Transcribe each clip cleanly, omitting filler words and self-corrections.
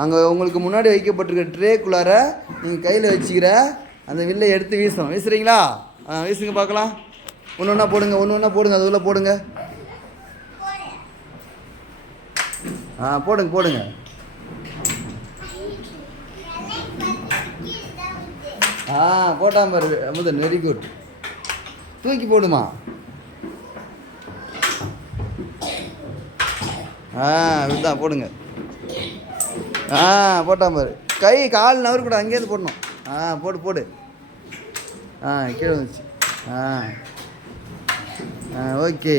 அங்கே உங்களுக்கு முன்னாடி வைக்கப்பட்டிருக்க ட்ரேக்குள்ளார நீங்கள் கையில் வச்சுக்கிற அந்த வில்லை எடுத்து வீசணும். வீசுறீங்களா? வீசுங்க பார்க்கலாம். ஒன்று ஒன்றா போடுங்க, ஒன்று ஒன்றா போடுங்க, அது உள்ள போடுங்க. போடுங்க போடுங்க. போட்டாம பாரு அமுதன், வெரி குட். தூக்கி போடுமா. இதுதான் போடுங்க. போட்டாம பாரு. கை கால் நவரு கூட அங்கேயிருந்து போடணும். போடு போடு. கீழே வந்துச்சு. ஓகே.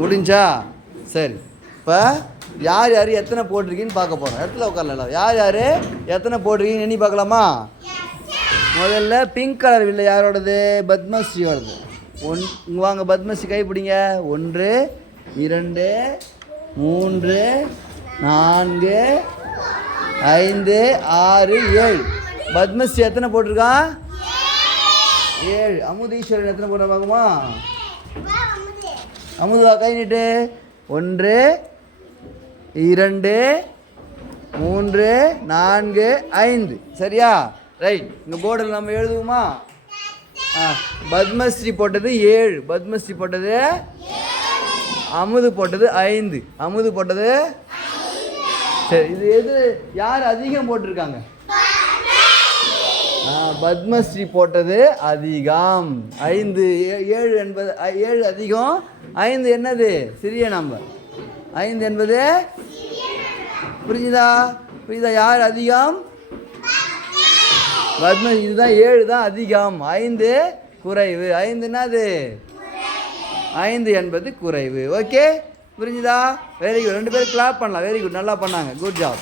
முடிஞ்சா? சரி, இப்போ யார் யார் எத்தனை போட்டிருக்கீங்கன்னு பார்க்க போகிறோம். இடத்துல உட்காரலாம். யார் யார் எத்தனை போட்டிருக்கீங்கன்னு எண்ணி பார்க்கலாமா? முதல்ல பிங்க் கலர் வில்லை யாரோடது? பத்மஸ்ரீயோடது. இங்கே வாங்க, பத்மஸ்ரீ கை பிடிங்க. 1 2 3 4 5 6 7. பத்மஸ்ரீ எத்தனை போட்டிருக்கான்? 7. அமுதீஸ்வரன் எத்தனை போட்ட பார்க்குமா? அமுதுவா கை நீட்டு. 1 2 3 4 5. சரியா? ரைட். இங்கே போர்டில் நம்ம எழுதுவோமா? பத்மஸ்ரீ போட்டது 7. பத்மஸ்ரீ போட்டது. அமுது போட்டது 5. அமுது போட்டது. சரி, இது எது யார் அதிகம் போட்டிருக்காங்க? பத்மஸ்ரீ போட்டது அதிகம். 5 7 என்பது 7 அதிகம். 5 என்னது? சிறிய நம்பர். 5 என்பது புரிஞ்சுதா? புரியுதா? யார் அதிகம்? பத்மஸ்ரீ. இதுதான் 7 தான் அதிகம், 5 குறைவு. 5 என்னது? 5 என்பது குறைவு. ஓகே, புரிஞ்சுதா? Very good. 2 பேரும் கிளாப் பண்ணலாம். வெரி குட், நல்லா பண்ணாங்க. Good job.